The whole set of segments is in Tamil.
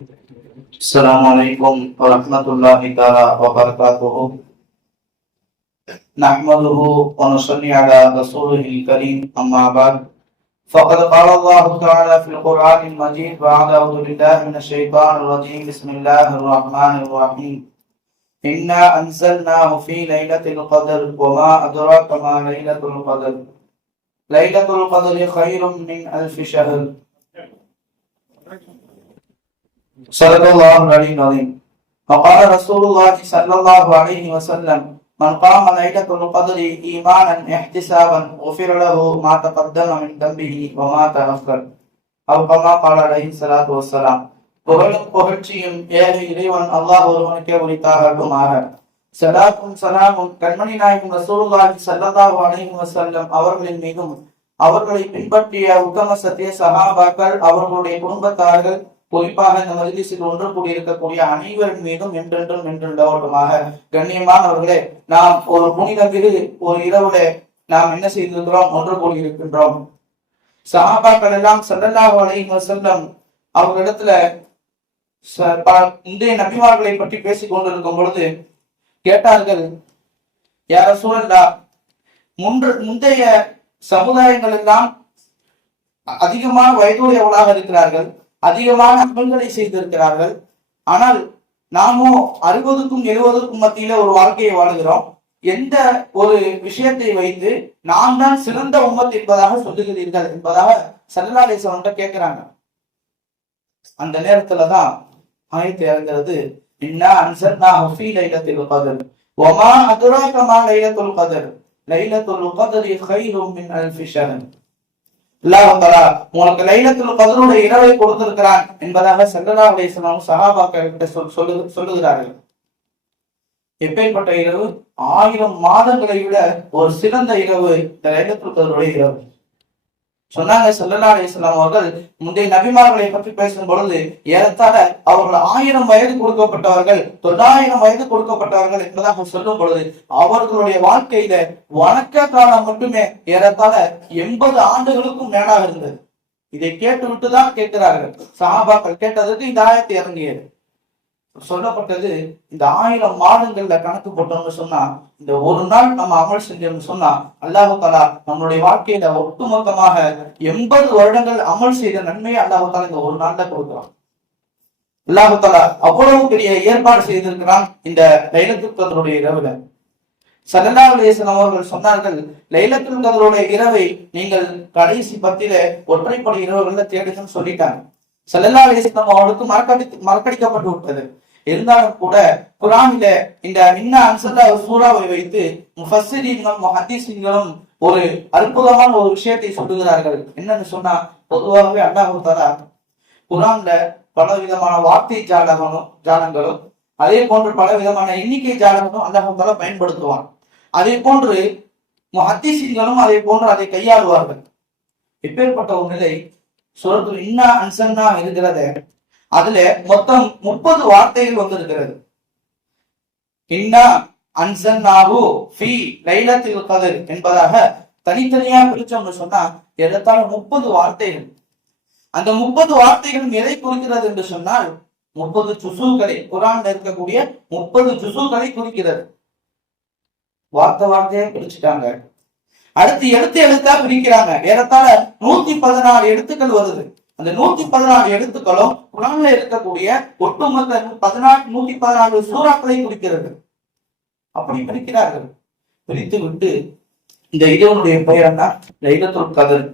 السلام عليكم ورحمة الله تعالى وبركاته. نحمده ونصلي على رسوله الكريم أما بعد فقد قال الله تعالى في القرآن المجيد بعد أعوذ بالله من الشيطان الرجيم بسم الله الرحمن الرحيم إنا أنزلناه في ليلة القدر وما أدراك ما ليلة القدر ليلة القدر خير من ألف شهر. صدق الله العلي العظيم. وقال رسول الله صلى الله عليه وسلم من قام ليلة القدر إيمانا احتسابا غفر له ما تقدم من ذنبه وما تأخر أو كما قال عليه الصلاة والسلام. புகழ்ச்சியும் ஏக இறைவன் அல்லாஹ் ஒருவனுக்கே உரித்தாகட்டுமாக. ஸலாத்தும் ஸலாமும் கண்மணி நாயகம் ரசூலுல்லாஹி ஸல்லல்லாஹு அலைஹி வஸல்லம் அவர்களின் மீதும் அவர்களை பின்பற்றிய உத்தம சத்திய சஹாபாக்கள் அவர்களுடைய குடும்பத்தார்கள் குறிப்பாக இந்த மஜ்லிஸில் ஒன்று கூடியிருக்கக்கூடிய அனைவரின் மீதும் என்றென்றும் நின்றுள்ளவர்களுமாக. கண்ணியமானவர்களே, நாம் ஒரு புனித ஒரு இரவுல நாம் என்ன செய்திருக்கிறோம்? ஒன்று கூடியிருக்கின்றோம். சஹாபாக்கள் எல்லாம் ஸல்லல்லாஹு அலைஹி வஸல்லம் அவர்களிடத்துல இன்றைய நபிமார்களை பற்றி பேசிக் கொண்டிருக்கும் பொழுது கேட்டார்கள், யா ரசூலல்லாஹ், முந்தைய சமுதாயங்கள் எல்லாம் அதிகமான வயதுடையவர்களாக இருக்கிறார்கள், அதிகமான அமல்களை செய்திருக்கிறார்கள். ஆனால் நாமோ 60க்கும் 70க்கும் மத்தியில ஒரு வாழ்க்கையை வாழுகிறோம். எந்த ஒரு விஷயத்தை வைத்து நாம் தான் சிறந்த உம்மத் என்பதாக சொல்லுகிறீர்கள் என்பதாக ஸல்லல்லாஹு அலைஹி வஸல்லம் கேட்கிறாங்க. அந்த நேரத்துலதான் ஆயத்து இறங்குறது, இன்னா அன்ஸல்னாஹு ஃபீ லைலத்தில் கத்ர் வமா அத்ராக மா லைலத்துல் கத்ர் லைலத்துல் கத்ரி கைரும் மின் அல்ஃபி ஷஹர். அல்லாஹ் தஆலா உங்களுக்கு லைலத்துல் கத்ருடைய இரவை கொடுத்திருக்கிறான் என்பதாக ஸல்லல்லாஹு அலைஹி வஸல்லம் சஹாபாக்களிடம் சொல்லுகிறார்கள். எப்பேற்பட்ட இரவு? 1000 மாதங்களை விட ஒரு சிறந்த இரவு இந்த லைலத்துல் கத்ருடைய இரவு. சொன்னாங்க ஸல்லல்லாஹு அலைஹி வஸல்லம் அவர்கள் முந்தைய நபிமார்களை பற்றி பேசும் பொழுது ஏறத்தாழ அவர்கள் 1000 வயது கொடுக்கப்பட்டவர்கள், 900 வயது கொடுக்கப்பட்டவர்கள் என்பதாக சொல்லும் பொழுது அவர்களுடைய வாழ்க்கையில வணக்க காலம் மட்டுமே ஏறத்தாழ 80 ஆண்டுகளுக்கும் மேலாக இருந்தது. இதை கேட்டு விட்டுதான் கேட்கிறார்கள். சஹாபாக்கள் கேட்டதுக்கு இந்த ஆயத்து இறங்கியது. சொல்லப்பட்டது, இந்த 1000 மாதங்கள்ல கணக்கு போட்டோம்னு சொன்னா, இந்த ஒரு நாள் நம்ம அமல் செஞ்சோம்னு சொன்னா அல்லாஹ் தஆலா நம்மளுடைய வாழ்க்கையில ஒட்டுமொத்தமாக 80 வருடங்கள் அமல் செய்த நன்மையை அல்லாஹ் தஆலா இந்த ஒரு நாள்ல கொடுக்கிறான். அல்லாஹ் தஆலா அவ்வளவு பெரிய ஏற்பாடு செய்திருக்கிறான் இந்த லைலத்துல் கத்ருடைய இரவுல. ஸல்லல்லாஹு அலைஹி வஸல்லம் அவர்கள் சொன்னார்கள், லைலத்துல் கத்ருடைய இரவை நீங்கள் கடைசி 10ல ஒற்றைப்படை இரவுகள்ல தேடுங்கன்னு சொல்லிட்டாங்க. ஸல்லல்லாஹு அலைஹி வஸல்லம் அவர்களுக்கு மறக்கடிக்கப்பட்டு விட்டது. இருந்தாலும் கூட குர்ஆனில இந்த இன்னா அன்ஸல்னாஹு சூராவை வைத்து முஃபஸ்ஸிரீன்களும் முஹத்திஸீன்களும் ஒரு அற்புதமான ஒரு விஷயத்தை சொல்லுகிறார்கள். என்னன்னு சொன்னா, பொதுவாகவே அல்லாஹ் தஆலா குர்ஆன்ல பல விதமான வார்த்தை ஜாலங்களும் அதே போன்று பல விதமான எண்ணிக்கை ஜாலங்களும் அல்லாஹ் தஆலா பயன்படுத்துவான். அதே போன்று முஹத்திஸீன்களும் அதே போன்று அதை கையாளுவார்கள். இப்பேற்பட்ட ஒரு நிலை சூரத்துல் இன்னா அன்ஸல்னா இருக்கிறது. அதுல மொத்தம் 30 வார்த்தைகள் வந்திருக்கிறது. இன்னா அன்ஸல்னாஹு ஃபீ லைலத்தில் கத்ர் என்பதாக தனித்தனியா பிரிச்சோம்னு சொன்னா ஏறத்தாழ 30 வார்த்தைகள். அந்த 30 வார்த்தைகளும் எதை குறிக்கிறது என்று சொன்னால் 30 ஜுஸுகளை, குர்ஆன்ல இருக்கக்கூடிய 30 ஜுஸுகளை குறிக்கிறது. வார்த்தையா பிரிச்சுட்டாங்க. அடுத்து எழுத்தா பிரிக்கிறாங்க. ஏறத்தாழ 114 எழுத்துக்கள் வருது. அந்த 114 எழுத்துக்களும் குர்ஆன்ல இருக்கக்கூடிய ஒட்டுமொத்த 114 சூறாக்களை குறிக்கிறது. அப்படி பிரிக்கிறார்கள். பிரித்து விட்டு இந்த இரவனுடைய பெயர் என்ன? லைலத்துல் கத்ர்.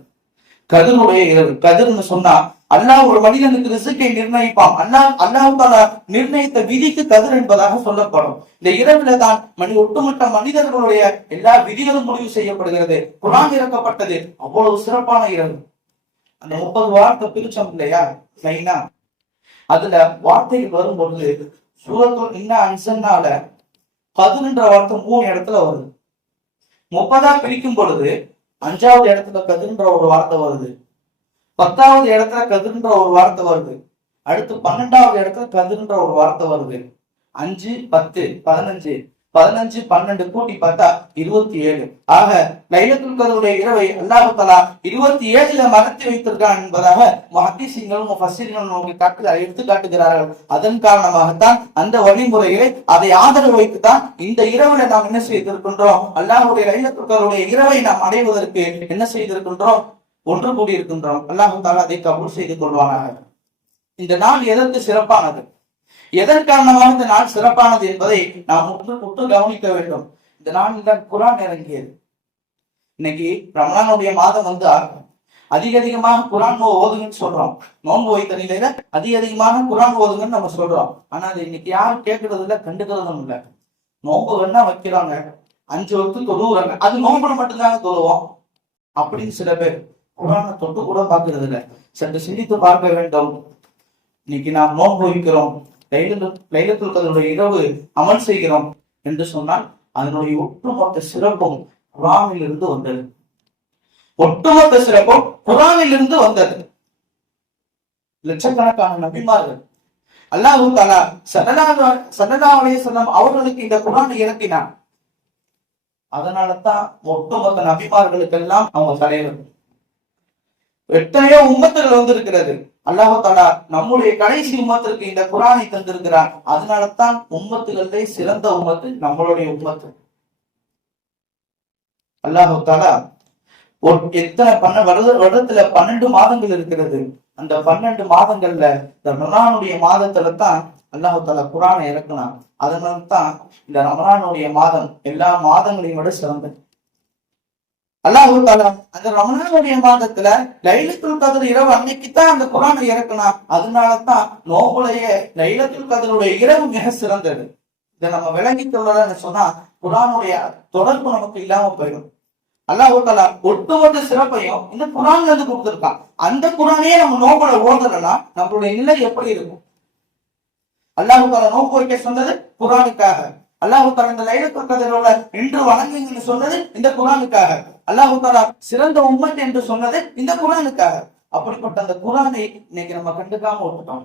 கத்ருடைய இரவு. கத்ர்னு சொன்னா அல்லாஹ் ஒரு மனிதனுக்கு ரிஸ்கை நிர்ணயிப்பான். அல்லாஹ் தஆலா நிர்ணயித்த விதிக்கு கத்ர் என்பதாக சொல்லப்படும். இந்த இரவுல தான் ஒட்டுமொத்த மனிதர்களுடைய எல்லா விதிகளும் முடிவு செய்யப்படுகிறது. குர்ஆன் இறக்கப்பட்டது. அவ்வளவு சிறப்பான இரவு. அந்த 30 வார்த்தை பிரிச்சோம் இல்லையா லைனா, அதுல வார்த்தைகள் வரும்பொழுது சூரத்துல் இன்னா அன்ஸல்னால கத்ர்ன்ற வார்த்தை 3 இடத்துல வருது. 30ஆ பிரிக்கும் பொழுது 5வது இடத்துல கத்ர்ன்ற ஒரு வார்த்தை வருது. 10வது இடத்துல கத்ர்ன்ற ஒரு வார்த்தை வருது. அடுத்து 12வது இடத்துல கத்ர்ன்ற ஒரு வார்த்தை வருது. 5, 10, 15, 15 12 கூட்டி பார்த்தா 27. ஆக லைலத்துல் கத்ருடைய இரவை அல்லாஹ் தஆலா 27ல மறைத்து வைத்திருக்கான் என்பதாக முஹத்திஸீன்களும் முஃபஸ்ஸிரீன்களும் நமக்கு எடுத்து காட்டுகிறார்கள். அதன் காரணமாகத்தான் அந்த வழிமுறைகளை அதை ஆதரவு வைத்துத்தான் இந்த இரவுல நாம் என்ன செய்திருக்கின்றோம், அல்லாஹ்வுடைய லைலத்துல் கத்ருடைய இரவை நாம் அடைவதற்கு என்ன செய்திருக்கின்றோம், ஒன்று கூடியிருக்கின்றோம். அல்லாஹ் தஆலா அதை கபூல் செய்து கொள்வானாக. இந்த நாள் எதற்கு சிறப்பானது, எதன் காரணமாக இந்த நாள் சிறப்பானது என்பதை நாம் உற்று கவனிக்க வேண்டும். இந்த நாளில் தான் குர்ஆன் இறங்கியது. இன்னைக்கு ரமலானுடைய மாதம் வந்து அதிகமாக குர்ஆன் ஓதுங்கன்னு சொல்றோம். நோன்பு வைத்த நிலையில அதிகமாக குர்ஆன் ஓதுங்கன்னு நம்ம சொல்றோம். ஆனா அது இன்னைக்கு யாரும் கேட்கறது இல்லை, கண்டுக்கிறதும் இல்லை. நோன்பு வேணா வைக்கிறாங்க, 5 வகுத்து தொழுவுறாங்க, அது நோன்புல மட்டும்தாங்க தொழுவோம் அப்படின்னு சில பேர் குர்ஆனை தொட்டு கூட பார்க்கறது இல்லை. சற்று சிந்தித்து பார்க்க வேண்டும். இன்னைக்கு நாம் நோன்பு வைக்கிறோம், லைலத்துல் கத்ருடைய இரவு அமல் செய்கிறோம் என்று சொன்னால் அதனுடைய ஒட்டுமொத்த சிறப்பும் குர்ஆனில் இருந்து வந்தது. ஒட்டுமொத்த சிறப்பும் குர்ஆனில் இருந்து வந்தது. லட்சக்கணக்கான நபிமார்கள் அல்லாஹ் தஆலா ஸல்லல்லாஹு அலைஹி வஸல்லம் அவர்களுக்கு இந்த குர்ஆனை இறக்கினார். அதனாலதான் ஒட்டுமொத்த நபிமார்களுக்கெல்லாம் அவங்க தலைவர். எத்தனையோ உம்மத்துகள் வந்து இருக்கிறது. அல்லாஹ் தஆலா நம்முடைய கடைசி உம்மத்திற்கு இந்த குர்ஆனை தந்திருக்கிறார். அதனாலதான் உம்மத்துகளிலே சிறந்த உம்மத்து நம்மளுடைய உம்மத்து. அல்லாஹ் தஆலா எத்தனை வருடத்துல 12 மாதங்கள் இருக்கிறது. அந்த 12 மாதங்கள்ல இந்த ரமலானுடைய மாதத்துல தான் அல்லாஹ் தஆலா குர்ஆனை இறக்கினான். அதனால்தான் இந்த ரமலானுடைய மாதம் எல்லா மாதங்களையும் விட சிறந்தது. அல்லாஹ் தஆலா அந்த ரமலானுடைய மாதத்துல லைலத்துல் கத்ர் இரவு அன்னைக்குத்தான் அந்த குர்ஆனை இறக்கினான். அதனாலதான் நோம்புலையே லைலத்துல் கத்ருடைய இரவு மிக சிறந்தது. இதை நம்ம விளங்கி கொள்ளலன்னு சொன்னா குர்ஆனுடைய தொடர்பு நமக்கு இல்லாம போயிடும். அல்லாஹ் தஆலா ஒட்டுமொத்த சிறப்பையும் இந்த குர்ஆன்ல இருந்து கொடுத்திருக்கான். அந்த குர்ஆனையே நம்ம நோம்புல ஓதலன்னா நம்மளுடைய நிலை எப்படி இருக்கும்? அல்லாஹ் தஆலா நோம்பு வைக்க சொன்னது குர்ஆனுக்காக. அல்லாஹ் தஆலா இந்த லைலத்துல் கத்ரோட இன்று வணங்குங்கன்னு சொன்னது இந்த குர்ஆனுக்காக. அல்லாஹ் தஆலா சிறந்த உம்மத் என்று சொன்னது இந்த குர்ஆனுக்காக. அப்படிப்பட்ட அந்த குர்ஆனை இன்னைக்கு நம்ம கண்டுக்காம விட்டுட்டோம்.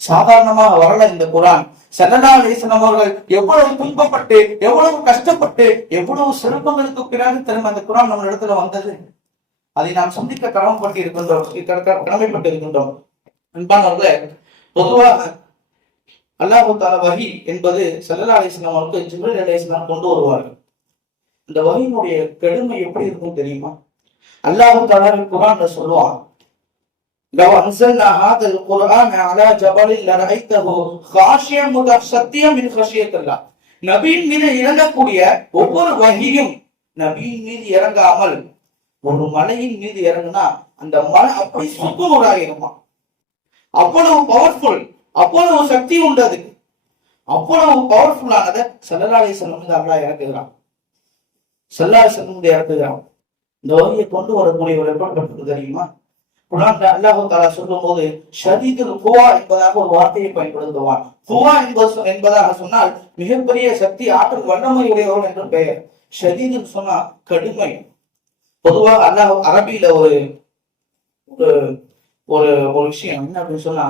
சாதாரணமாக வரல இந்த குர்ஆன். ஸல்லல்லாஹு அலைஹி வஸல்லம் அவர்கள் எவ்வளவு துன்பப்பட்டு, எவ்வளவு கஷ்டப்பட்டு, எவ்வளவு சிறப்புகளுக்கு பிறகு திரும்ப அந்த குர்ஆன் நம்ம இடத்துல வந்தது. அதை நாம் சிந்திக்க கடமைப்பட்டு இருக்கின்றோம். அன்பானவர்களே, பொதுவாக அல்லாஹ் தஆலா வஹி என்பது ஸல்லல்லாஹு அலைஹி வஸல்லம் அவர்களுக்கு ஜிப்ரீல் அலைஹிஸ்ஸலாம் கொண்டு வருவார்கள். இந்த வஹியினுடைய கடுமை எப்படி இருக்கும் தெரியுமா? அல்லாஹ் தஆலா குர்ஆன்ல சொல்லுவான், لو أنزلنا هذا القرآن على جبل لرأيته خاشعا متصدعا من خشية الله. நபியின் மீது இறங்கக்கூடிய ஒவ்வொரு வஹியும் நபியின் மீது இறங்காமல் ஒரு மலையின் மீது இறங்குனா அந்த மலை அப்படி சுக்குநூறாயிருமா. அவ்வளவு பவர்ஃபுல், அவ்வளவு சக்தி உண்டது. அவ்வளவு பவர்ஃபுல்லானதை ஸல்லல்லாஹு அலைஹி வஸல்லம் மீது அல்லாஹ் இறக்குகிறான். ஸல்லல்லாஹு அலைஹி வஸல்லம் மீது இறக்குகிறான். இந்த வஹியை கொண்டு வரக்கூடியவர் எப்படி தெரியுமா? குர்ஆன்ல அல்லாஹ் தஆலா சொல்லும் போது ஷதீதுல் குவா என்பதாக ஒரு வார்த்தையை பயன்படுத்துவார். குவா என்பதாக சொன்னால் மிகப்பெரிய சக்தி, ஆற்றல், வல்லமை உடையவர் என்று பெயர். ஷதீதுன்னு சொன்னா கடுமை. பொதுவாக அல்லாஹ் அரபியில ஒரு ஒரு ஒரு விஷயம் என்ன அப்படின்னு சொன்னா,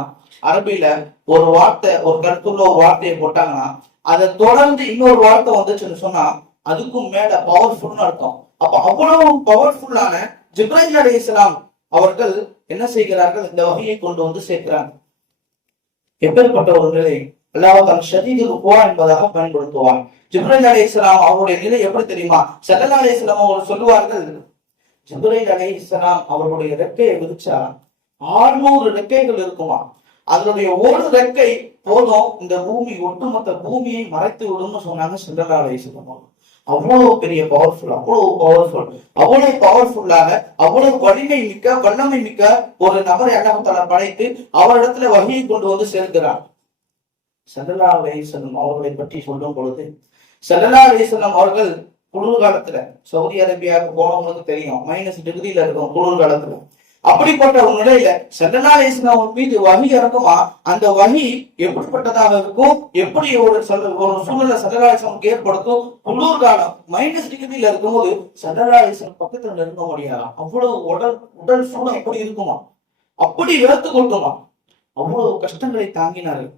அரபியில ஒரு வார்த்தை, ஒரு கருத்துள்ள ஒரு வார்த்தையை போட்டாங்கன்னா அதை தொடர்ந்து இன்னொரு வார்த்தை வந்துச்சுன்னு சொன்னா அதுக்கும் மேல பவர்ஃபுல்னு அர்த்தம். அப்ப அவ்வளவு பவர்ஃபுல்லான ஜிப்ரீல் அலைஹிஸ்ஸலாம் அவர்கள் என்ன செய்கிறார்கள், இந்த வஹியை கொண்டு வந்து சேர்க்கிறாங்க. எப்பேற்பட்ட ஒரு நிலை! அல்லாஹ் தஆலா ஷதீதுல் குவா என்பதாக பயன்படுத்துவார். ஜிப்ரீல் அலைஹிஸ்ஸலாம் அவருடைய நிலை எப்படி தெரியுமா? ஸல்லல்லாஹு அலைஹி வஸல்லம் அவர்கள் சொல்லுவார்கள், ஜிப்ரீல் அலைஹிஸ்ஸலாம் அவர்களுடைய ரெக்கையை விரிச்சா 600 ரெக்கைகள் இருக்குமா. அதனுடைய ஒரு ரெக்கை போதும் இந்த பூமி, ஒட்டுமொத்த பூமியை மறைத்து விடும்னு சொன்னாங்க ஸல்லல்லாஹு அலைஹி வஸல்லம். அவ்வளவு பெரிய பவர்ஃபுல், அவ்வளவு பவர்ஃபுல்லாக, அவ்வளவு வலிமை மிக்க, வல்லமை மிக்க ஒரு நபரை அல்லாஹ் தஆலா படைத்து அவரிடத்துல வஹியை கொண்டு வந்து சேர்க்கிறார். ஸல்லல்லாஹு அலைஹி வஸல்லம் அவர்களை பற்றி சொல்லும் பொழுது, ஸல்லல்லாஹு அலைஹி வஸல்லம் அவர்கள் குளிர் காலத்துல, சவுதி அரேபியாவுக்கு போனவங்களுக்கு தெரியும், -டிகிரில இருக்கும் குளிர் காலத்துல. அப்படிப்பட்ட ஒரு நிலையில ஸல்லல்லாஹு அலைஹி வஸல்லம் மீது வஹி இறக்குமா. அந்த வஹி எப்படிப்பட்டதாக இருக்கும், எப்படி ஒரு சூழலை ஸல்லல்லாஹு அலைஹி வஸல்லம் ஏற்படுத்தும். குளிர் காலம் -டிகிரில இருக்கும்போது ஸல்லல்லாஹு அலைஹி வஸல்லம் பக்கத்துல நெருங்க முடியாது. அவ்வளவு உடல் சூழல் அப்படி இருக்குமா, அப்படி விரத்து கொட்டுமா. அவ்வளவு கஷ்டங்களை தாங்கினார்கள்.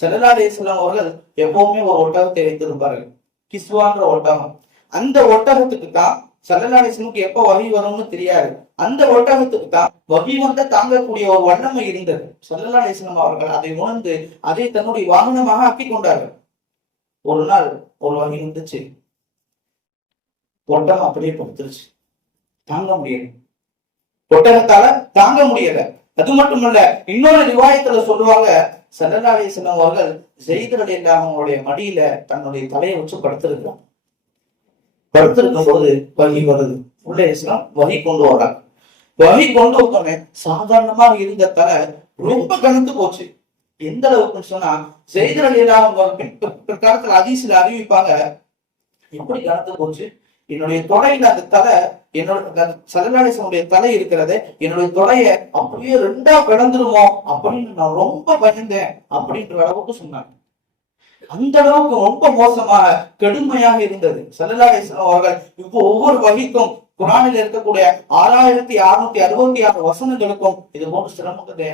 ஸல்லல்லாஹு அலைஹி வஸல்லம் அவர்கள் எப்பவுமே ஒரு ஒட்டகத்தை வைத்திருப்பார்கள், கிஸ்வான்ற ஒட்டகம். அந்த ஒட்டகத்துக்கு தான் ஸல்லல்லாஹு அலைஹி வஸல்லம் எப்ப வகை வரும்னு தெரியாது. அந்த ஒட்டகத்துக்கு தான் வகை வந்த தாங்கக்கூடிய ஒரு வல்லமை இருந்தது. ஸல்லல்லாஹு அலைஹி வஸல்லம் அவர்கள் அதை உணர்ந்து அதை தன்னுடைய வாகனமாக ஆக்கி கொண்டார்கள். ஒரு நாள் ஒரு வகை வந்துச்சு, ஒட்டகம் அப்படியே படுத்துருச்சு, தாங்க முடியல, ஒட்டகத்தால தாங்க முடியல. அது மட்டுமல்ல, இன்னொரு ரிவாயத்துல சொல்லுவாங்க, ஸல்லல்லாஹு அலைஹி வஸல்லம் அவர்கள் ஸைத் ரலியல்லாஹு அவங்களுடைய மடியில தன்னுடைய தலையை வச்சு படுத்திருக்கிறாங்க. படுத்திருக்கும் போது வகை வருது, உள்ள இஸ்லாம் வகை கொண்டு வர்றாங்க. வகை கொண்டு வந்தோடனே சாதாரணமாக இருந்த தலை ரொம்ப கனத்து போச்சு. எந்த அளவுக்குன்னு சொன்னா, ஸைத் ரலியல்லாஹு பிற்காலத்துல ஹதீஸ்ல அறிவிப்பாங்க, எப்படி கனத்து போச்சு, என்னுடைய தொடையில அந்த தலை, என்னோட ஸல்லல்லாஹு அலைஹி வஸல்லம் தலை இருக்கிறது, என்னுடைய தொடைய அப்படியே ரெண்டா பிளந்துருமோ அப்படின்னு நான் ரொம்ப பயந்தேன் அப்படின்ற அளவுக்கு சொன்னாங்க. அந்த அளவுக்கு ரொம்ப மோசமாக கடுமையாக இருந்தது. ஸல்லல்லாஹு அலைஹி வஸல்லம் அவர்கள் இப்போ ஒவ்வொரு வகைக்கும் குர்ஆனில் இருக்கக்கூடிய 6666 வசனங்களுக்கும் இது போன்ற சிரமங்களை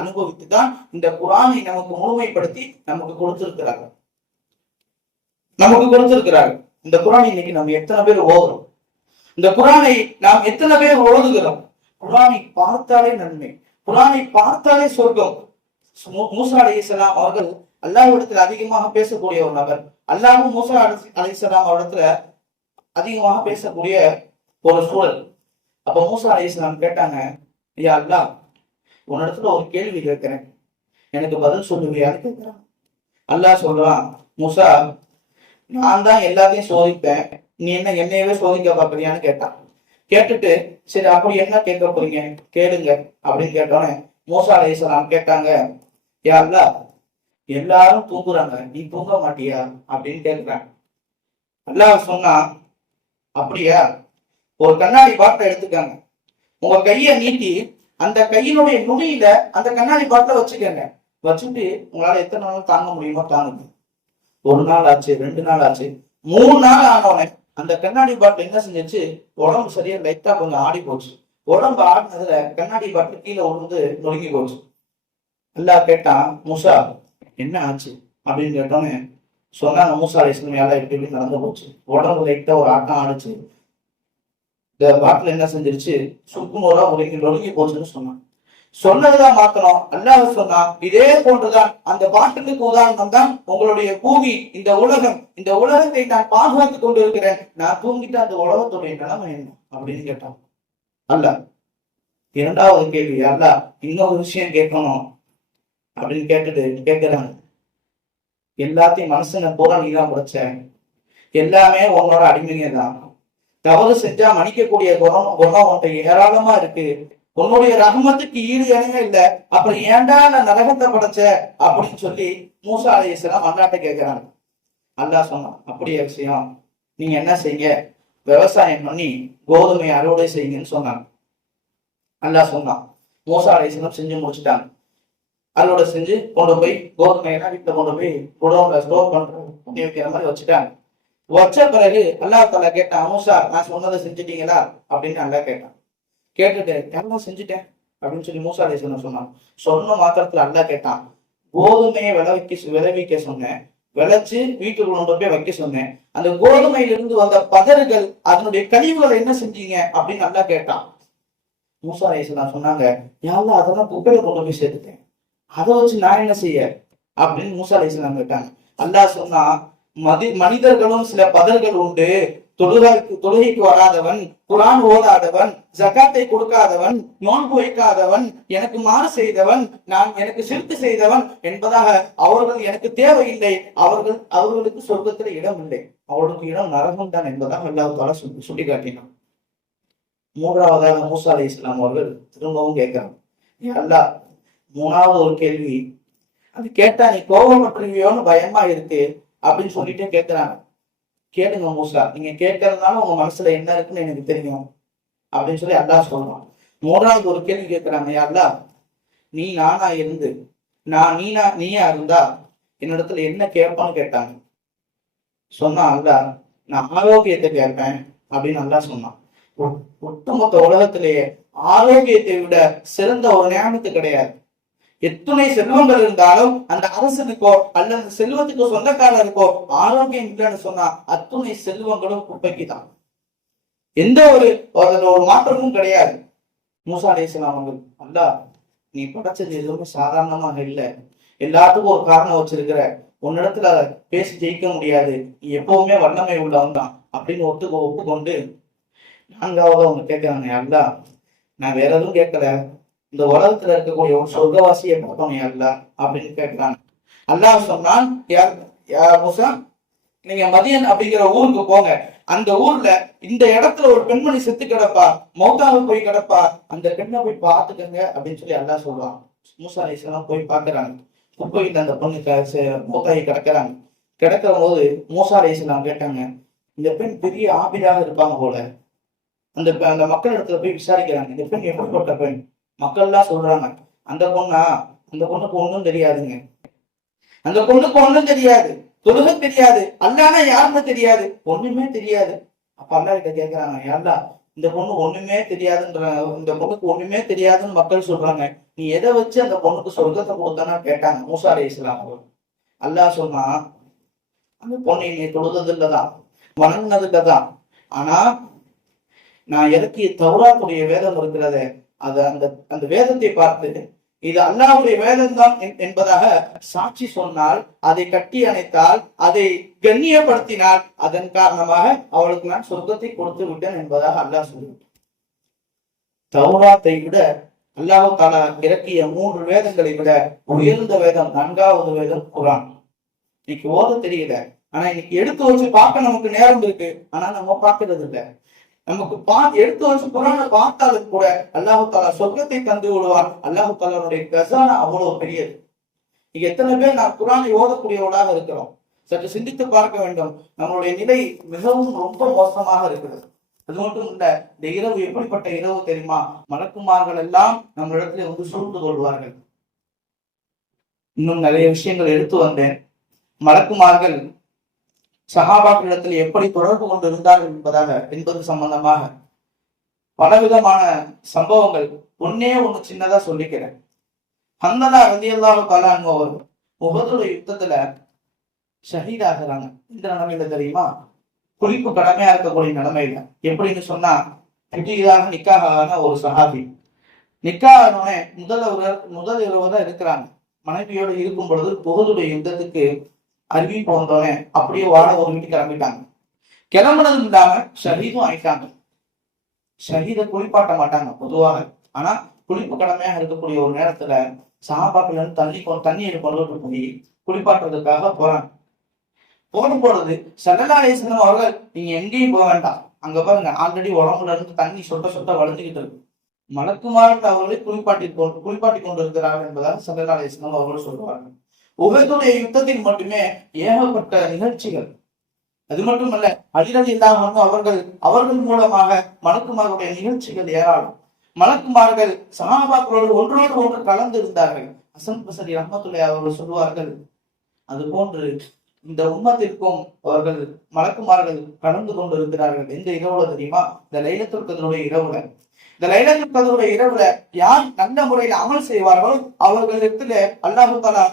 அனுபவித்து தான் இந்த குர்ஆனை நமக்கு முழுமைப்படுத்தி நமக்கு கொடுத்திருக்கிறார்கள். இந்த குர்ஆனை இன்னைக்கு நம்ம எத்தனை பேர் ஓதுறோம்? இந்த குர்ஆனை நாம் எத்தனை பேர் ஓதுகிறோம்? குர்ஆனை பார்த்தாலே நன்மை, குர்ஆனை பார்த்தாலே சொர்க்கம். மூசா அலைஹிஸ்ஸலாம் அவர்கள் அல்லாஹ்விடத்தில் அதிகமாக பேசக்கூடிய ஒரு நபர். அல்லாஹ்வும் மூசா அலைஹிஸ்ஸலாம் அவரிடத்துல அதிகமாக பேசக்கூடிய ஒரு சூழல். அப்ப மூசா அலைஹிஸ்ஸலாம் கேட்டாங்க, யா அல்லாஹ், உன்னிடத்துல ஒரு கேள்வி கேட்கிறேன், எனக்கு பதில் சொல்லுவியான்னு கேட்கிறான். அல்லாஹ் சொல்றான், மூசா, நான் தான் எல்லாத்தையும் சோதிப்பேன், நீ என்ன என்னையவே சோதிக்க பாக்குறியான்னு கேட்டான். கேட்டுட்டு, சரி அப்படி என்ன கேட்க போறீங்க கேளுங்க அப்படின்னு கேட்டோன்னே மூசா அலைஹிஸ்ஸலாம் கேட்டாங்க, யா அல்லாஹ், எல்லாரும் தூங்குறாங்க, நீ தூங்க மாட்டியா அப்படின்னு கேட்கிறாங்க. அல்லாஹ் சொன்னா, அப்படியா, ஒரு கண்ணாடி பாட்டில எடுத்துக்காங்க, உங்க கைய நீட்டி அந்த கையினுடைய நுனியில அந்த கண்ணாடி பாட்டில வச்சுக்கங்க, வச்சுட்டு உங்களால எத்தனை நாள் தாங்க முடியுமோ தாங்குங்க. ஒரு நாள் ஆச்சு, 2 நாள் ஆச்சு, 3 நாள் ஆனோடனே அந்த கண்ணாடி பாட்டில் என்ன செஞ்சிச்சு, உடம்பு சரியா லைட்டா கொஞ்சம் ஆடி போச்சு. உடம்பு ஆடினதுல கண்ணாடி பாட்டில் கீழே விழுந்து நொறுங்கி போச்சு. அல்லாஹ் கேட்டான், மூசா என்ன ஆச்சு அப்படின்னு கேட்டோன்னே சொன்னாங்க, மூசா அலைஹிஸ்ஸலாம் எல்லாம் எப்படி நடந்து போச்சு, உடம்பு லைட்டா ஒரு ஆட்டம் ஆடிச்சு, இந்த பாட்டில் என்ன செஞ்சிருச்சு, சுக்குநூறா நொறுங்கி போச்சுன்னு சொன்னான். சொன்னதுதான் மாத்தணும். அல்லாஹ் சொன்னா, இதே போன்றுதான் அந்த பாட்டுக்கு உதாரணம் தான் உங்களுடைய பூமி, இந்த உலகம். இந்த உலகத்தை நான் பாதுகாத்துக் கொண்டு இருக்கிறேன், நான் தூங்கிட்டு அந்த உலகத்துடைய நிலைமை என்ன அப்படின்னு கேட்டான் அல்லாஹ். 2வது கேள்வி, அல்லாஹ் இன்னொரு விஷயம் கேட்கணும் அப்படின்னு கேட்கிறாங்க, எல்லாத்தையும் மனுஷனை பூரா நீதான் படைச்ச, எல்லாமே உன்னோட அடிமைங்க தான், தவறு செஞ்சா மன்னிக்கக்கூடிய குணம் உன்கிட்ட ஏராளமா இருக்கு, உன்னுடைய ரஹமத்துக்கு ஈடு இணையே இல்ல, அப்புறம் ஏன்டா நான் நரகத்தை படைச்ச அப்படின்னு சொல்லி மூசா அலைஹிஸ்ஸலாம் அல்லாஹ்ட்ட கேட்கிறாங்க. அல்லாஹ் சொன்னான், அப்படியே விஷயம், நீங்க என்ன செய்யுங்க, விவசாயம் பண்ணி கோதுமை அறுவடை செய்யுங்கன்னு சொன்னாங்க. அல்லாஹ் சொன்னான். மூசா அலைஹிஸ்ஸலாம் செஞ்சு முடிச்சுட்டாங்க. அறுவடை செஞ்சு கொண்டு போய் கோதுமையெல்லாம் வீட்டுல கொண்டு போய் குடோன்ல ஸ்டோர் பண்ணி வைக்கிற மாதிரி வச்சுட்டாங்க. வச்ச பிறகு அல்லாஹ் தஆலா கேட்டான், மூசா நான் சொன்னதை செஞ்சுட்டீங்களா அப்படின்னு அல்லாஹ் கேட்டான். கேட்டுட்டு எல்லாம் செஞ்சுட்டேன் அப்படின்னு சொல்லி மூசா அலைஹிஸ்ஸலாம் சொன்னான். சொன்ன மாத்திரத்துல அல்லாஹ் கேட்டான், கோதுமையை விளைவிக்க சொன்னேன், விளைச்சு வீட்டுக்கு கொண்டு போய் வைக்க சொன்னேன், அந்த கோதுமையிலிருந்து வந்த பதறுகள் அதனுடைய கழிவுகளை என்ன செஞ்சீங்க அப்படின்னு அல்லாஹ் கேட்டான். மூசா அலைஹிஸ்ஸலாம் சொன்னாங்க, யா அல்லாஹ் அதெல்லாம் குப்பையில கொண்டு போய் சேர்த்துட்டேன், அதை வச்சு நான் என்ன செய்ய அப்படின்னு மூசா அலைஹிஸ்ஸலாம் கேட்டாங்க. அல்லாஹ் சொன்னா, மனிதர்களும் சில பதர்கள் உண்டு, தொழுகைக்கு வராதவன், குர்ஆன் ஓதாதவன், ஜகாத்தை கொடுக்காதவன், நோன்பு வைக்காதவன், எனக்கு மாறு செய்தவன், நான் எனக்கு சிறுத்து செய்தவன் என்பதாக அவர்கள் எனக்கு தேவையில்லை, அவர்களுக்கு சொர்க்கத்துல இடம் இல்லை, அவர்களுக்கு இடம் நரகம் தான் என்பதாக அல்லாஹ் தஆலா சுட்டி காட்டினான். 3வதாக மூசா அலைஹிஸ்ஸலாம் அவர்கள் திரும்பவும் கேட்கிறாங்க, அல்லாஹ் 3வது ஒரு கேள்வி, அது கேட்டா நீ கோபப்பட்டுருவியோன்னு பயமா இருக்கு அப்படின்னு சொல்லிட்டே கேட்கிறாங்க. கேளுங்க மூசா, நீங்க கேட்கறதுனால உங்க மனசுல என்ன இருக்குன்னு எனக்கு தெரியும் அப்படின்னு சொல்லி அல்லாஹ் சொல்றான். 3வது ஒரு கேள்வி கேட்கிறாங்க, அல்லாஹ் நீ நானா இருந்து நீயா இருந்தா என்னிடத்துல என்ன கேட்பான்னு கேட்டாங்க. சொன்னா அல்லாஹ் நான் ஆரோக்கியத்தை கேட்பேன் அப்படின்னு அல்லாஹ் சொன்னான். ஒட்டுமொத்த உலகத்திலேயே ஆரோக்கியத்தை விட சிறந்த ஒரு நியமத்து கிடையாது. எத்துணை செல்வங்கள் இருந்தாலும் அந்த அரசனுக்கோ அல்லது செல்வத்துக்கோ சொந்தக்காரருக்கோ ஆரோக்கியம் இல்லைன்னு சொன்னா அத்துணை செல்வங்களும் குப்பைக்கு தான். எந்த ஒரு மாற்றமும் கிடையாது. மூசா அலைஹிஸ்ஸலாம் அவர்கள், அல்லா நீ படைச்சது எதுவுமே சாதாரணமாக இல்லை, எல்லாத்துக்கும் ஒரு காரணம் வச்சிருக்கிற, உன்னிடத்துல பேசி ஜெயிக்க முடியாது, நீ எப்பவுமே வல்லமை உள்ளவன் தான் அப்படின்னு ஒப்புக்கொண்டு நான்காவது அவங்க கேட்கிறாங்க, அல்லா நான் வேற எதுவும் கேட்கல, இந்த உலகத்துல இருக்கக்கூடிய ஒரு சொர்க்கவாசியை பார்த்தோம் அல்லா அப்படின்னு கேட்கிறாங்க. அல்லாஹ் சொன்னான், மூசா நீங்க மதியன் அப்படிங்கிற ஊருக்கு போங்க, அந்த ஊர்ல இந்த இடத்துல ஒரு பெண்மணி செத்து கிடப்பா, மௌத்தாக போய் கிடப்பா, அந்த பெண்ணை போய் பார்த்துக்கங்க அப்படின்னு சொல்லி அல்லாஹ் சொல்லுவாங்க. மூசா அலைஹிஸ்ஸலாம் போய் பார்க்கறாங்க. குப்பையில் அந்த பொண்ணு மௌத்தாகி கிடக்குறாங்க. கிடக்கிற போது மூசா அலைஹிஸ்ஸலாம் கேட்டாங்க, இந்த பெண் பெரிய ஆபிதாக இருப்பாங்க போல. அந்த மக்கள் இடத்துல போய் விசாரிக்கிறாங்க, இந்த பெண் எப்படிப்பட்ட பெண்? மக்கள் எல்லாம் சொல்றாங்க, அந்த பொண்ணுக்கு ஒண்ணும் தெரியாதுங்க, அந்த பொண்ணுக்கு ஒண்ணும் தெரியாது, தொழுக தெரியாது, அல்லாஹ்னா யாருன்னு தெரியாது, ஒண்ணுமே தெரியாது. அப்ப அல்லாஹ் கிட்ட கேட்கிறாங்க, யாருடா இந்த பொண்ணு ஒண்ணுமே தெரியாதுன்ற, இந்த பொண்ணுக்கு ஒண்ணுமே தெரியாதுன்னு மக்கள் சொல்றாங்க, நீ எதை வச்சு அந்த பொண்ணுக்கு சொர்க்கத்தை கொடுத்தனா கேட்டாங்க மூசா அலைஹிஸ்ஸலாம். அல்லாஹ் சொன்னா, அந்த பொண்ணை நீ தொழுது இல்லதான், வணங்கினது இல்லதான், ஆனா நான் இறக்கிய தௌராத்துடைய வேதம் இருக்கிறத, அந்த வேதத்தை பார்த்து இது அல்லாஹ்வுடைய வேதம் தான் என்பதாக சாட்சி சொன்னால், அதை கட்டி அணைத்தால், அதை கண்ணியப்படுத்தினால், அதன் காரணமாக அவளுக்கு நான் சொர்க்கத்தை கொடுத்து விட்டேன் என்பதாக அல்லாஹ் சொல்லுவார். தௌராத்தை விட அல்லாஹ் தஆலா இறக்கிய 3 வேதங்களை விட உயர்ந்த வேதம் 4வது வேதம் குர்ஆன். இன்னைக்கு ஓத தெரியல, ஆனா இன்னைக்கு எடுத்து வச்சு பார்க்க நமக்கு நேரம் இருக்கு, ஆனா நம்ம பார்க்கறது இல்லை. நமக்கு எடுத்து வச்சு குர்ஆனை பார்த்தாலும் கூட அல்லாஹ் தஆலா சொர்க்கத்தை தந்து விடுவார். அல்லாஹ் தஆலாவுடைய கஸானா அவ்வளவு பெரியது. இங்க எத்தனை பேர் நாம் குர்ஆனை ஓதக்கூடியவர்களாக இருக்கிறோம்? சற்று சிந்தித்து பார்க்க வேண்டும். நம்மளுடைய நிலை மிகவும் ரொம்ப மோசமாக இருக்கிறது. அது மட்டும் இல்ல, இந்த இரவு எப்படிப்பட்ட இரவு தெரியுமா? மலக்குமார்கள் எல்லாம் நம்ம இடத்துல வந்து சூழ்ந்து கொள்வார்கள். இன்னும் நிறைய விஷயங்கள் எடுத்து வந்தேன். மலக்குமார்கள் சஹாபாக்களிடத்தில் எப்படி தொடர்பு கொண்டு இருந்தார்கள் என்பது சம்பந்தமாக பலவிதமான சம்பவங்கள். ஒன்னே ஒண்ணு சின்னதா சொல்லிக்கிறேன். ஹன்தலா ரலியல்லாஹு தஆலா அன்ஹு அவர் உஹதுடைய யுத்தத்துல ஷஹீதாகிறாங்க. இந்த நிலைமையில தெரியுமா? குளிப்பு கடமையா இருக்கக்கூடிய நிலைமையில. எப்படின்னு சொன்னா, புதிதாக நிக்காக ஒரு சஹாபி நிக்காகனே முதல் இரவு தான் இருக்கிறாங்க. மனைவியோடு இருக்கும் பொழுது உஹதுடைய யுத்தத்துக்கு அறிவிப்பு வந்தோடனே அப்படியே வாழ ஒரு வீட்டுக்கு கிளம்பிட்டாங்க. கிளம்புனதும் இல்லாம ஷஹீதும் ஆயிட்டாங்க. ஷஹீதை குளிப்பாட்ட மாட்டாங்க பொதுவாக, ஆனா குளிப்பு கடமையாக இருக்கக்கூடிய ஒரு நேரத்துல சஹாபாக்கள் தண்ணீர் கொண்டு போய் குளிப்பாட்டுறதுக்காக போறாங்க. போடும் பொழுது ஸல்லல்லாஹு அலைஹி வஸல்லம் அவர்கள், நீங்க எங்கேயும் போக வேண்டாம், அங்க பாருங்க ஆல்ரெடி உடம்புல இருந்து தண்ணி சொட்ட வளர்ந்துகிட்டு இருக்கு, மலக்குமார்கள் அவர்களை குளிப்பாட்டி கொண்டிருக்கிறார்கள் என்பதாக ஸல்லல்லாஹு அலைஹி வஸல்லம் அவர்கள் சொல்லுவார்கள். உஹதுடைய யுத்தத்தில் மட்டுமே ஏகப்பட்ட நிகழ்ச்சிகள். அது மட்டுமல்ல, அலி ரலியல்லாஹு அவர்கள் மூலமாக மலக்குமார்களுடைய நிகழ்ச்சிகள் ஏராளம். மலக்குமார்கள் சஹாபாக்களோடு ஒன்றோடு ஒன்று கலந்து இருந்தார்கள். ஹசன் பஸரி ரஹ்மத்துல்லாஹி அவர்கள் சொல்லுவார்கள், அது போன்று இந்த உம்மத்திற்கும் அவர்கள் மலக்குமார்கள் கலந்து கொண்டு இருக்கிறார்கள். எந்த இரவுல தெரியுமா? இந்த லைலத்துல் கத்ருடைய இரவுல. இந்த லைலத்துல் கத்ருடைய இரவுல யார் நல்ல முறையில் அமல் செய்வார்களோ அவர்களிடத்துல அல்லாஹ் தஆலா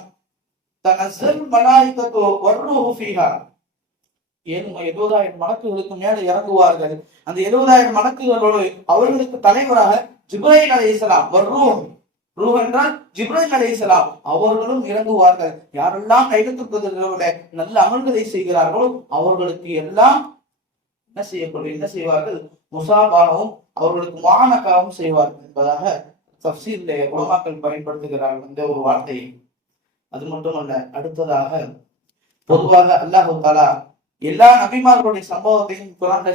தனஸ்ஸல் மலாயிகத்து வர்ரூஹு ஃபீஹா 70,000 மலக்குகளுக்கு மேல இறங்குவார்கள். அந்த 70,000 மலக்குகளோடு அவர்களுக்கு தலைவராக ஜிப்ரீல் அலைஹிஸ்ஸலாம், ரூஹ் என்றால் ஜிப்ரீல் அலைஹிஸ்ஸலாம் அவர்களும் இறங்குவார்கள். யாரெல்லாம் லைலத்துல் கத்ருல நல்ல அமல்களை செய்கிறார்களோ அவர்களுக்கு எல்லாம் என்ன செய்வார்கள்? முசாபாவும் அவர்களுக்கு மானக்காவும் செய்வார்கள் என்பதாக தஃப்சீரிலே உலமாக்கள் பயன்படுத்துகிறார்கள் இந்த ஒரு வார்த்தையை. அது மட்டுமல்ல, அடுத்ததாக பொதுவாக அல்லாஹ் தஆலா எல்லா நபிமார்களுடைய சம்பவத்தையும் குர்ஆன்ல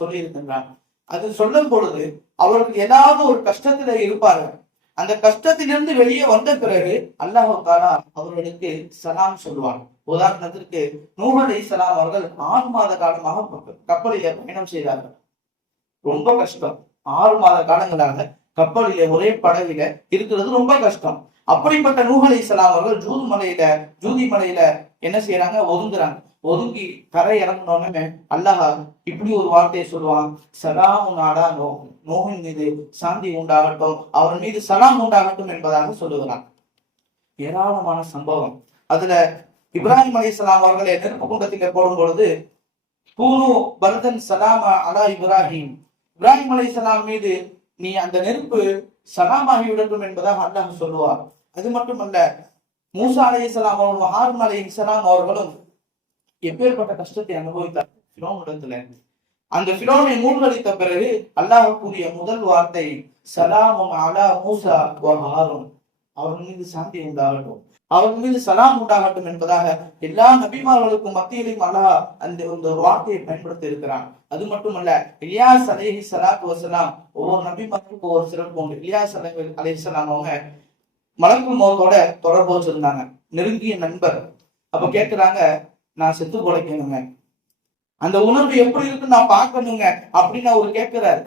சொல்லி இருக்கின்றான். அது சொல்லும் பொழுது அவர்கள் ஏதாவது ஒரு கஷ்டத்துல இருப்பார்கள். அந்த கஷ்டத்திலிருந்து வெளியே வந்த பிறகு அல்லாஹ் தஆலா அவர்களுக்கு சலாம் சொல்லுவான். உதாரணத்திற்கு நூஹ் அலைஹிஸ்ஸலாம் அவர்கள் 6 மாத காலமாக கப்பலிலே பயணம் செய்தார்கள். ரொம்ப கஷ்டம். 6 மாத காலங்களாக கப்பலிலே ஒரே படகில இருக்கிறது ரொம்ப கஷ்டம். அப்படிப்பட்ட நூஹ் அலைஹிஸ்ஸலாம் அவர்கள் ஜூதி மலையில என்ன செய்யறாங்க? ஒதுங்கி கரை இறங்கினோன்னு அல்லாஹ் இப்படி ஒரு வார்த்தையை சொல்லுவான், சலாம் அலா நூஹின் மீது சாந்தி உண்டாகட்டும், அவன் மீது சலாம் உண்டாகட்டும் என்பதாக சொல்லுகிறான். ஏராளமான சம்பவம். அதுல இப்ராஹிம் அலைஹிஸ்ஸலாம் அவர்களை நெருப்பு குண்டத்துக்கு போடும் பொழுது கூனு பர்தன் சலாமா அலா இப்ராஹிம், இப்ராஹிம் அலைஹிஸ்ஸலாம் மீது நீ அந்த நெருப்பு சலாமாகி விடட்டும் என்பதாக அல்லாஹ் சொல்லுவார். அது மட்டுமல்ல, மூசா அலைஹிஸ்ஸலாம் அவர்களும் ஹாரூன் அலைஹிஸ்ஸலாம் அவர்களும் எப்பேற்பட்ட கஷ்டத்தை அனுபவித்தார் ஃபிரௌன் இடத்துல. அந்த ஃபிரௌனை மூழ்கடித்த பிறகு அல்லாஹ் கூறிய முதல் வார்த்தை சலாமுன் அலா மூசா வ ஹாரூன், அவர்கள் மீது சாந்தி உண்டாகட்டும், அவர்கள் மீது சலாம் உண்டாகட்டும் என்பதாக எல்லா நபிமார்களுக்கும் மத்தியிலும் அல்லாஹ் அந்த ஒரு வார்த்தையை பயன்படுத்தி இருக்கிறான். அது மட்டுமல்ல, இலியாஸ் அலைஹி ஸலாத்து வஸலாம் ஒவ்வொரு நபிமாருக்கும் ஒவ்வொரு சிறப்பு உண்டு. இலியாஸ் அலைஹிஸ்ஸலாம் அவங்க மலக்குல் மௌத்தோட தொடர்பு வச்சிருந்தாங்க, நெருங்கிய நண்பர். அப்ப கேட்கிறாங்க, நான் செத்து பொழைக்கணுங்க, அந்த உணர்வு எப்படி இருக்குன்னு நான் பார்க்கணுங்க அப்படின்னு அவர் கேட்கிறாரு.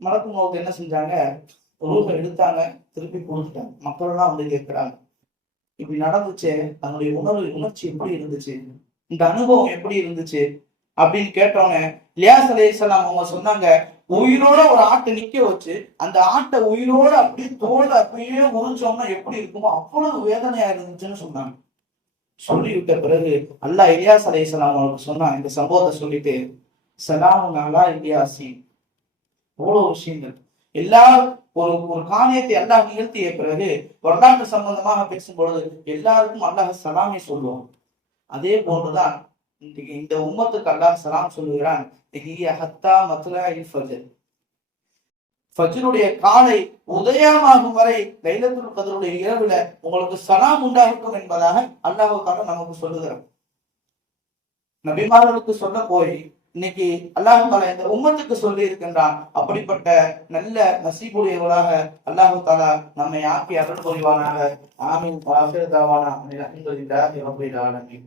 மலக்குல் மௌத் என்ன செஞ்சாங்க, ரூஹ எடுத்தாங்க, திருப்பி கொடுத்துட்டாங்க. மக்கள் எல்லாம் வந்து கேட்கிறாங்க, இப்படி நடந்துச்சு, அதனுடைய உணர்ச்சி எப்படி இருந்துச்சு, இந்த அனுபவம் எப்படி இருந்துச்சு அப்படின்னு கேட்டோன்னே இலியாஸ் அலைஹிஸ்ஸலாம் அவங்க சொன்னாங்க, உயிரோட ஒரு ஆட்டை நிக்க வச்சு அந்த ஆட்டை உயிரோட அப்படியே தோல் அப்படியே உறிஞ்சோம்னா எப்படி இருக்குமோ அவ்வளவு வேதனையா இருந்துச்சுன்னு சொன்னாங்க. சொல்லிவிட்ட பிறகு அல்லாஹ் இலியாஸ் அலைஹிஸ்ஸலாம் அவங்களுக்கு சொன்னான் இந்த சம்பவத்தை சொல்லிட்டு, சலாமுன் அலா இலியாசி. அவ்வளவு விஷயங்கள் எல்லா ஒரு காரியத்தை அல்லாஹ் நிகழ்த்திய பிறகு வரலாற்று சம்பந்தமாக பேசும் பொழுது எல்லாருக்கும் அல்லாஹ் சலாமை சொல்லுவோம். அதே போன்றுதான் இந்த உம்மத்துக்கு அல்லாஹ் சலாம் சொல்லுகிறான். ஃபஜ்ருடைய காலை உதயமாகும் வரை லைலத்துல் கத்ருடைய இரவுல உங்களுக்கு சலாம் உண்டாகட்டும் என்பதாக அல்லாஹ் தஆலா நமக்கு சொல்லுகிறான். நபிமார்களுக்கு சொல்ல போய் இன்னைக்கு அல்லாஹ் தஆலா இந்த உம்மத்துக்கு சொல்லி இருக்கின்றான். அப்படிப்பட்ட நல்ல நசீபுடையவர்களாக அல்லாஹ் தஆலா நம்மை ஆக்கி அருள் புரிவானாக. ஆமீன். வாஹிர் தஅவானா அல்ஹம்துலில்லாஹி ரப்பில் ஆலமீன்.